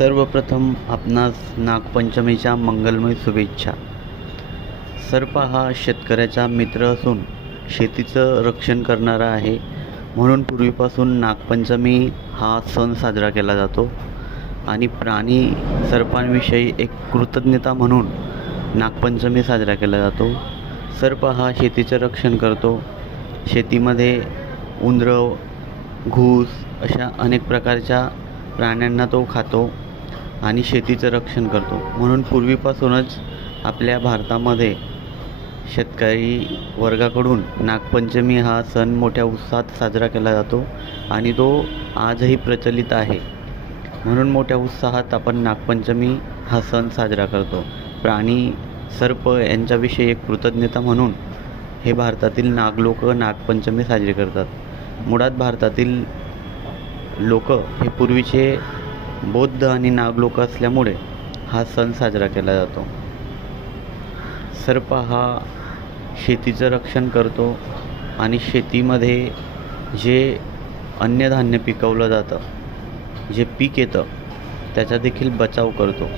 सर्वप्रथम आपणास नागपंचमीच्या मंगलमय शुभेच्छा. सर्प हा शेतकऱ्याचा मित्र असून शेतीचं रक्षण करणारा आहे. म्हणून पूर्वीपासून नागपंचमी हा सण साजरा केला जातो आणि प्राणी सर्पांविषयी एक कृतज्ञता म्हणून नागपंचमी साजरा केला जातो. सर्प हा शेतीचं रक्षण करतो. शेतीमध्ये उंदरं, घूस अशा अनेक प्रकारच्या प्राण्यांना तो खातो आणि शेतीचं रक्षण करतो. म्हणून पूर्वीपासूनच आपल्या भारतामध्ये शेतकरी वर्गाकडून नागपंचमी हा सण मोठ्या उत्साहात साजरा केला जातो आणि तो आजही प्रचलित आहे. म्हणून मोठ्या उत्साहात आपण नागपंचमी हा सण साजरा करतो. प्राणी सर्प यांच्याविषयी एक कृतज्ञता म्हणून हे भारतातील नागलोक नागपंचमी साजरी करतात. मुळात भारतातील लोक हे पूर्वीचे बौद्ध आणि नागलोक असल्यामुळे हा सण साजरा केला जातो. सर्प हा शेतीचं रक्षण करतो आणि शेतीमध्ये जे अन्नधान्य पिकवलं जातं, जे पीक येतं त्याचा देखील बचाव करतो.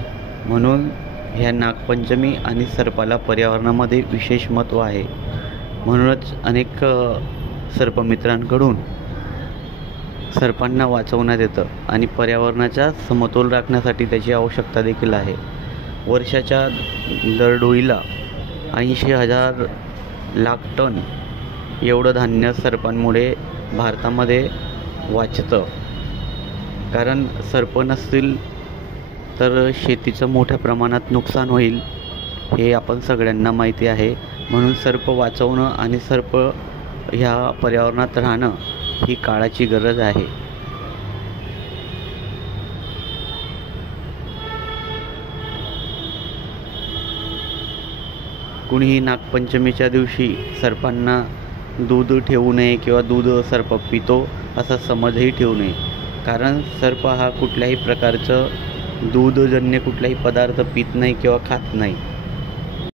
म्हणून ह्या नागपंचमी आणि सर्पाला पर्यावरणामध्ये विशेष महत्त्व आहे. म्हणूनच अनेक सर्पमित्रांकडून सर्पांना वाचवण्यात येतं आणि पर्यावरणाचा समतोल राखण्यासाठी त्याची आवश्यकता देखील आहे. वर्षाच्या दरडोईला 80,000 लाख टन एवढं धान्य सर्पांमुळे भारतामध्ये वाचतं. कारण सर्प नसतील तर शेतीचं मोठ्या प्रमाणात नुकसान होईल हे आपण सगळ्यांना माहिती आहे. म्हणून सर्प वाचवणं आणि सर्प ह्या पर्यावरणात राहणं ही काळाची गरज आहे. कुणीही नागपंचमीच्या दिवशी सर्पांना दूध ठेवू नये किंवा दूध सर्प पितो असा समजही ठेवू नये. कारण सर्प हा कुठल्याही प्रकारचं दूधजन्य कुठलाही पदार्थ पित नाही किंवा खात नाही.